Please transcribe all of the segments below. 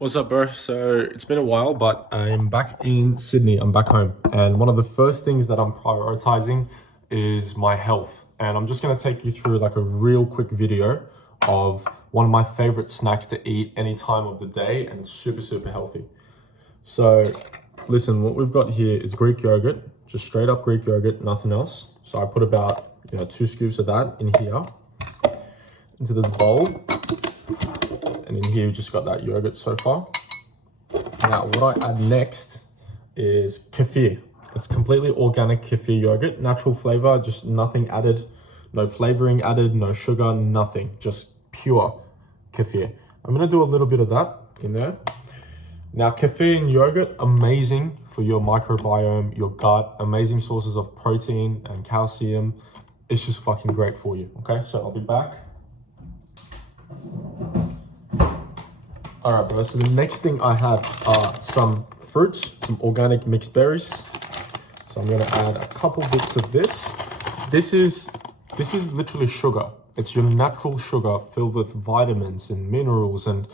What's up, bro? So it's been a while, but I'm back in Sydney. I'm back home. And one of the first things that I'm prioritizing is my health. And I'm just going to take you through like a real quick video of one of my favorite snacks to eat any time of the day. And it's super, super healthy. So listen, what we've got here is Greek yogurt, just straight up Greek yogurt, nothing else. So I put about 2 scoops of that in here into this bowl. And in here, we just got that yogurt so far. Now, what I add next is kefir. It's completely organic kefir yogurt, natural flavor, just nothing added, no flavoring added, no sugar, nothing, just pure kefir. I'm gonna do a little bit of that in there. Now, kefir in yogurt, amazing for your microbiome, your gut, amazing sources of protein and calcium. It's just fucking great for you, okay? So I'll be back. All right, bro, so the next thing I have are some fruits, some organic mixed berries. So I'm gonna add a couple bits of this. This is literally sugar. It's your natural sugar filled with vitamins and minerals and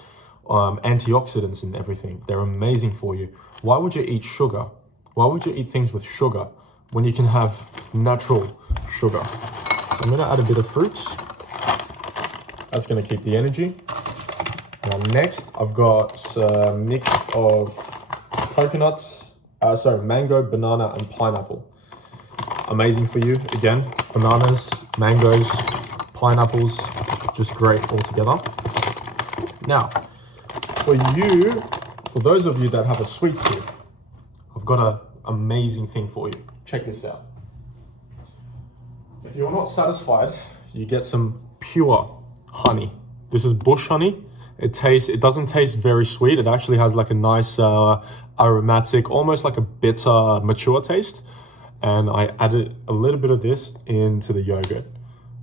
antioxidants and everything. They're amazing for you. Why would you eat sugar? Why would you eat things with sugar when you can have natural sugar? So I'm gonna add a bit of fruits. That's gonna keep the energy. Now next, I've got a mix of coconuts, mango, banana, and pineapple. Amazing for you. Again, bananas, mangoes, pineapples, just great all together. Now, for those of you that have a sweet tooth, I've got an amazing thing for you. Check this out. If you're not satisfied, you get some pure honey. This is bush honey. It doesn't taste very sweet. It actually has like a nice aromatic, almost like a bitter, mature taste. And I added a little bit of this into the yogurt.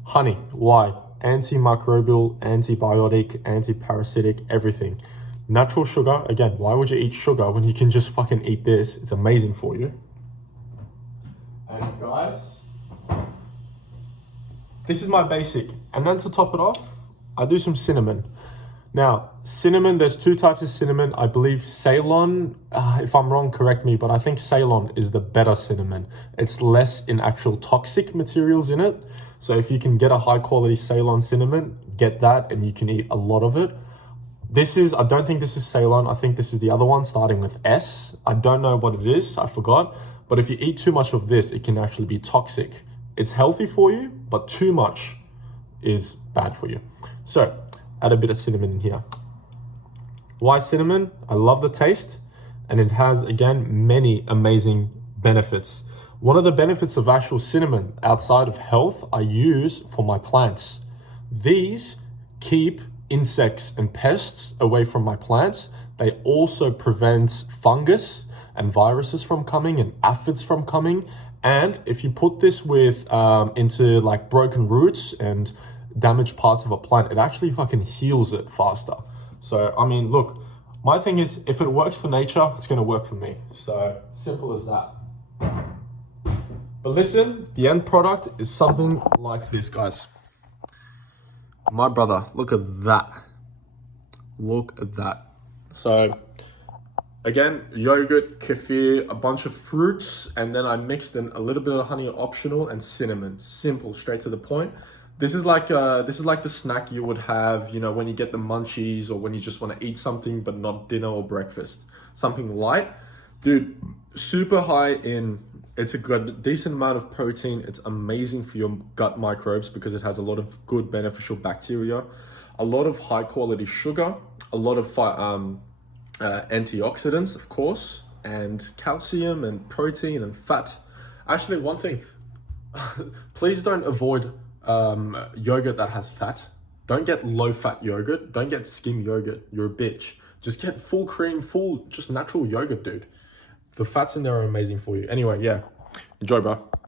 Honey, why? Antimicrobial, antibiotic, anti-parasitic, everything. Natural sugar, again, why would you eat sugar when you can just fucking eat this? It's amazing for you. And guys, this is my basic. And then to top it off, I do some cinnamon. Now, cinnamon, there's 2 types of cinnamon. I believe Ceylon, if I'm wrong, correct me, but I think Ceylon is the better cinnamon. It's less in actual toxic materials in it. So if you can get a high quality Ceylon cinnamon, get that and you can eat a lot of it. I don't think this is Ceylon. I think this is the other one starting with S. I don't know what it is, I forgot. But if you eat too much of this, it can actually be toxic. It's healthy for you, but too much is bad for you. So, add a bit of cinnamon in here. Why cinnamon? I love the taste, and it has, again, many amazing benefits. One of the benefits of actual cinnamon outside of health I use for my plants. These keep insects and pests away from my plants. They also prevent fungus and viruses from coming and aphids from coming. And if you put this into like broken roots and damaged parts of a plant, it actually fucking heals it faster. So, I mean, look, my thing is, if it works for nature, it's gonna work for me. So, simple as that. But listen, the end product is something like this, guys. My brother, look at that. Look at that. So, again, yogurt, kefir, a bunch of fruits, and then I mixed in a little bit of honey, optional, and cinnamon. Simple, straight to the point. This is like the snack you would have, when you get the munchies or when you just want to eat something but not dinner or breakfast. Something light. Dude, super high in, it's a decent amount of protein. It's amazing for your gut microbes because it has a lot of good beneficial bacteria, a lot of high quality sugar, a lot of antioxidants, of course, and calcium and protein and fat. Actually, one thing, please don't avoid yogurt that has fat. Don't get low fat yogurt. Don't get skim yogurt. You're a bitch. Just get full cream, just natural yogurt, dude. The fats in there are amazing for you. Anyway, yeah. Enjoy, bro.